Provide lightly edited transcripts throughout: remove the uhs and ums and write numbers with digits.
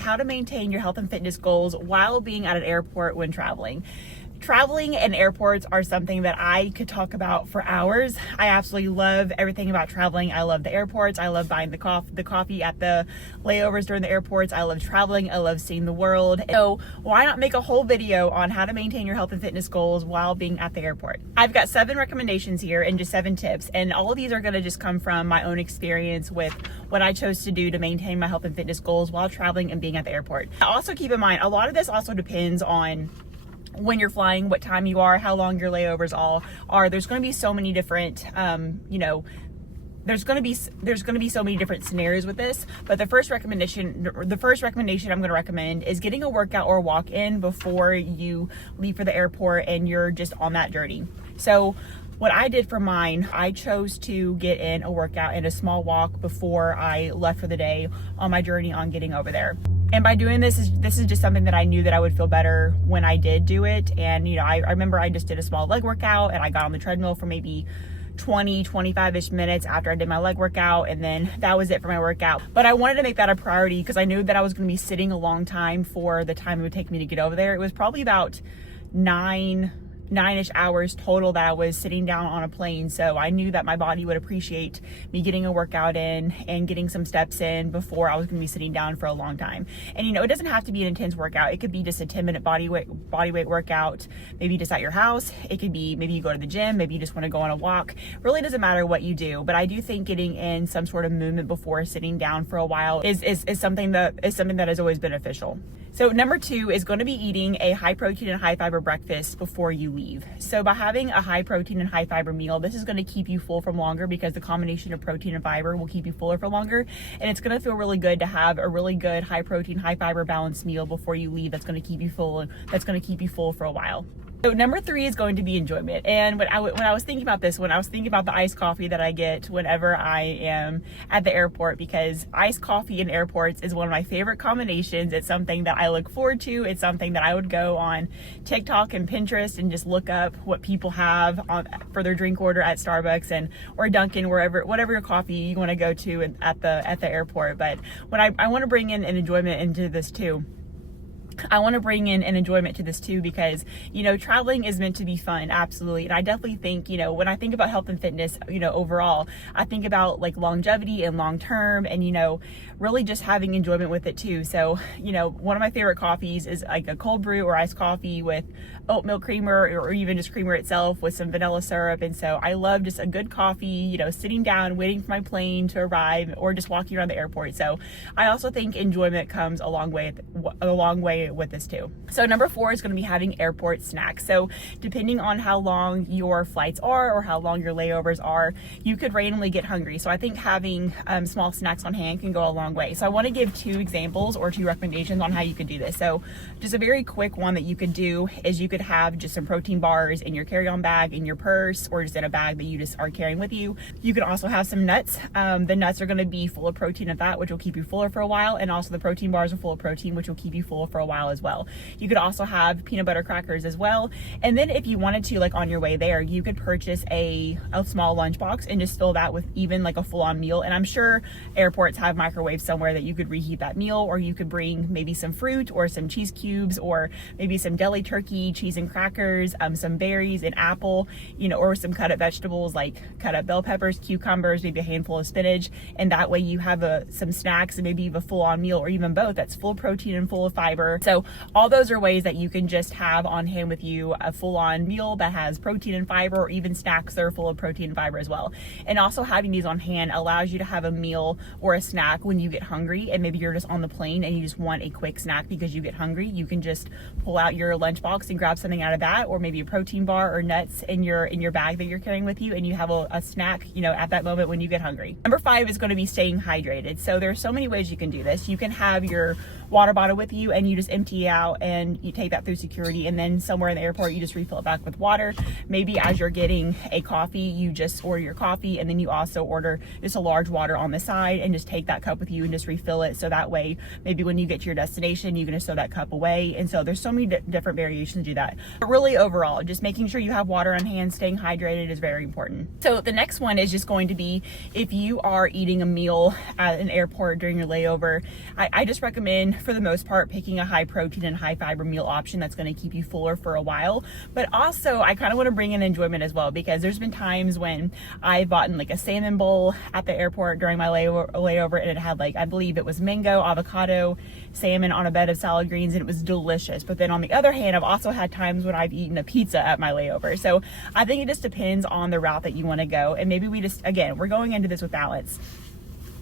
how to maintain your health and fitness goals while being at an airport when traveling. Traveling and airports are something that I could talk about for hours. I absolutely love everything about traveling. I love the airports. I love buying the coffee at the layovers during the airports. I love traveling. I love seeing the world. So why not make a whole video on how to maintain your health and fitness goals while being at the airport? I've got 7 recommendations here and just 7 tips. And all of these are gonna just come from my own experience with what I chose to do to maintain my health and fitness goals while traveling and being at the airport. Also keep in mind, a lot of this also depends on when you're flying, what time you are, how long your layovers all are. There's going to be so many different, there's going to be so many different scenarios with this. But the first recommendation I'm going to recommend is getting a workout or walk in before you leave for the airport and you're just on that journey. So what I did for mine, I chose to get in a workout and a small walk before I left for the day on my journey on getting over there. And by doing this is just something that I knew that I would feel better when I did do it. And I remember I just did a small leg workout and I got on the treadmill for maybe 25-ish minutes after I did my leg workout, and then that was it for my workout. But I wanted to make that a priority because I knew that I was going to be sitting a long time for the time it would take me to get over there. It was probably about 9-ish hours total that I was sitting down on a plane. So I knew that my body would appreciate me getting a workout in and getting some steps in before I was gonna be sitting down for a long time. And it doesn't have to be an intense workout. It could be just a 10-minute body weight workout, maybe just at your house. It could be maybe you go to the gym, maybe you just wanna go on a walk. Really doesn't matter what you do, but I do think getting in some sort of movement before sitting down for a while is something that is always beneficial. So number 2 is going to be eating a high protein and high fiber breakfast before you leave. So by having a high protein and high fiber meal, this is going to keep you full for longer because the combination of protein and fiber will keep you fuller for longer. And it's going to feel really good to have a really good high protein, high fiber balanced meal before you leave. That's going to keep you full. That's going to keep you full for a while. So number 3 is going to be enjoyment. And when I was thinking about this, when I was thinking about the iced coffee that I get whenever I am at the airport, because iced coffee in airports is one of my favorite combinations. It's something that I look forward to. It's something that I would go on TikTok and Pinterest and just look up what people have for their drink order at Starbucks or Dunkin', whatever coffee you want to go to at the airport. But when I want to bring in an enjoyment into this too. I want to bring in an enjoyment to this too because, traveling is meant to be fun, absolutely. And I definitely think, when I think about health and fitness, overall, I think about like longevity and long term and, really just having enjoyment with it too. So, one of my favorite coffees is like a cold brew or iced coffee with oat milk creamer or even just creamer itself with some vanilla syrup. And so I love just a good coffee, sitting down, waiting for my plane to arrive or just walking around the airport. So I also think enjoyment comes a long way with this too. So number 4 is going to be having airport snacks. So depending on how long your flights are or how long your layovers are, you could randomly get hungry. So I think having small snacks on hand can go a long way. So I want to give 2 examples or 2 recommendations on how you could do this. So just a very quick one that you could do is you could have just some protein bars in your carry-on bag, in your purse, or just in a bag that you just are carrying with you. You could also have some nuts. The nuts are going to be full of protein and fat, which will keep you fuller for a while. And also the protein bars are full of protein, which will keep you full for a while as well. You could also have peanut butter crackers as well. And then if you wanted to, like on your way there, you could purchase a small lunchbox and just fill that with even like a full-on meal. And I'm sure airports have microwaves somewhere that you could reheat that meal, or you could bring maybe some fruit or some cheese cubes or maybe some deli turkey, cheese and crackers, some berries, an apple, or some cut up vegetables like cut up bell peppers, cucumbers, maybe a handful of spinach. And that way you have some snacks and maybe even a full-on meal or even both that's full of protein and full of fiber. So all those are ways that you can just have on hand with you a full-on meal that has protein and fiber, or even snacks that are full of protein and fiber as well. And also having these on hand allows you to have a meal or a snack when you get hungry, and maybe you're just on the plane and you just want a quick snack because you get hungry. You can just pull out your lunchbox and grab something out of that, or maybe a protein bar or nuts in your bag that you're carrying with you, and you have a snack, at that moment when you get hungry. Number 5 is going to be staying hydrated. So there's so many ways you can do this. You can have your water bottle with you and you just empty it out and you take that through security, and then somewhere in the airport you just refill it back with water. Maybe as you're getting a coffee, you just order your coffee and then you also order just a large water on the side and just take that cup with you and just refill it, so that way maybe when you get to your destination you can just throw that cup away. And so there's so many different variations to do that, but really overall just making sure you have water on hand, staying hydrated is very important. So the next one is just going to be, if you are eating a meal at an airport during your layover, I just recommend for the most part, picking a high protein and high fiber meal option that's going to keep you fuller for a while. But also, I kind of want to bring in enjoyment as well, because there's been times when I've bought like a salmon bowl at the airport during my layover, and it had like, I believe it was mango, avocado, salmon on a bed of salad greens, and it was delicious. But then on the other hand, I've also had times when I've eaten a pizza at my layover. So I think it just depends on the route that you want to go. And maybe we just, again, we're going into this with balance.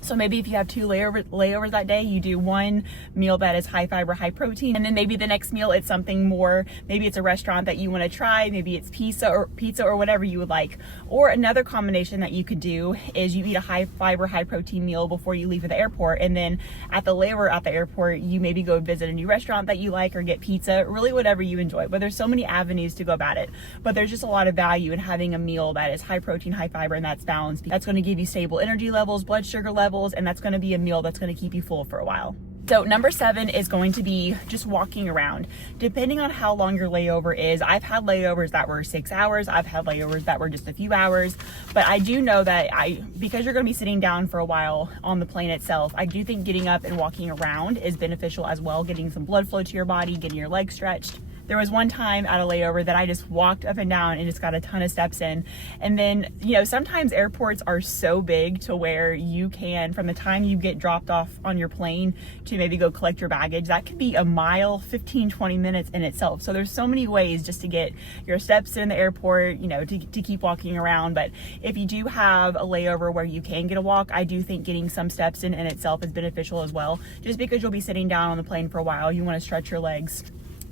So maybe if you have 2 layovers that day, you do one meal that is high fiber, high protein, and then maybe the next meal it's something more, maybe it's a restaurant that you want to try, maybe it's pizza or whatever you would like. Or another combination that you could do is you eat a high fiber, high protein meal before you leave for the airport, and then at the layover at the airport, you maybe go visit a new restaurant that you like or get pizza, really whatever you enjoy. But there's so many avenues to go about it. But there's just a lot of value in having a meal that is high protein, high fiber, and that's balanced. That's going to give you stable energy levels, blood sugar levels, and that's going to be a meal that's going to keep you full for a while. So number 7 is going to be just walking around. Depending on how long your layover is, I've had layovers that were 6 hours. I've had layovers that were just a few hours. But I do know that because you're going to be sitting down for a while on the plane itself, I do think getting up and walking around is beneficial as well, getting some blood flow to your body, getting your legs stretched. There was one time at a layover that I just walked up and down and just got a ton of steps in. And then, sometimes airports are so big to where you can, from the time you get dropped off on your plane to maybe go collect your baggage, that could be a mile, 15, 20 minutes in itself. So there's so many ways just to get your steps in the airport, to keep walking around. But if you do have a layover where you can get a walk, I do think getting some steps in itself is beneficial as well. Just because you'll be sitting down on the plane for a while, you want to stretch your legs.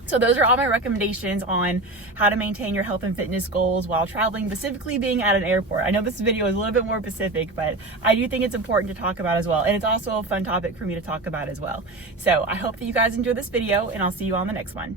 So those are all my recommendations on how to maintain your health and fitness goals while traveling, specifically being at an airport. I know this video is a little bit more specific, but I do think it's important to talk about as well. And it's also a fun topic for me to talk about as well. So I hope that you guys enjoyed this video, and I'll see you on the next one.